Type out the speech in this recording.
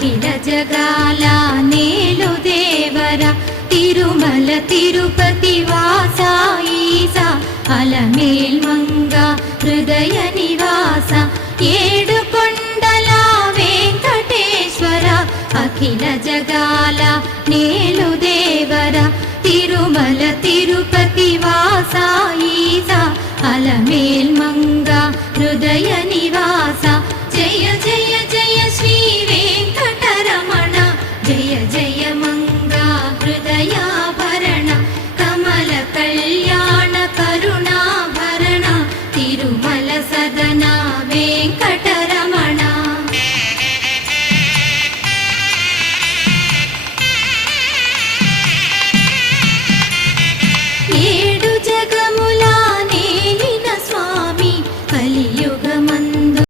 అఖిల జగాల నేలు దేవర తిరుమల తిరుపతి వాస ఈసా అలమేల్ మంగ హృదయ నివాస ఏడు కొండల వెంకటేశ్వర అఖిల జగాల నేలు దేవర తిరుమల తిరుపతి వాస ఈసా అలమేల్ మంగ హృదయ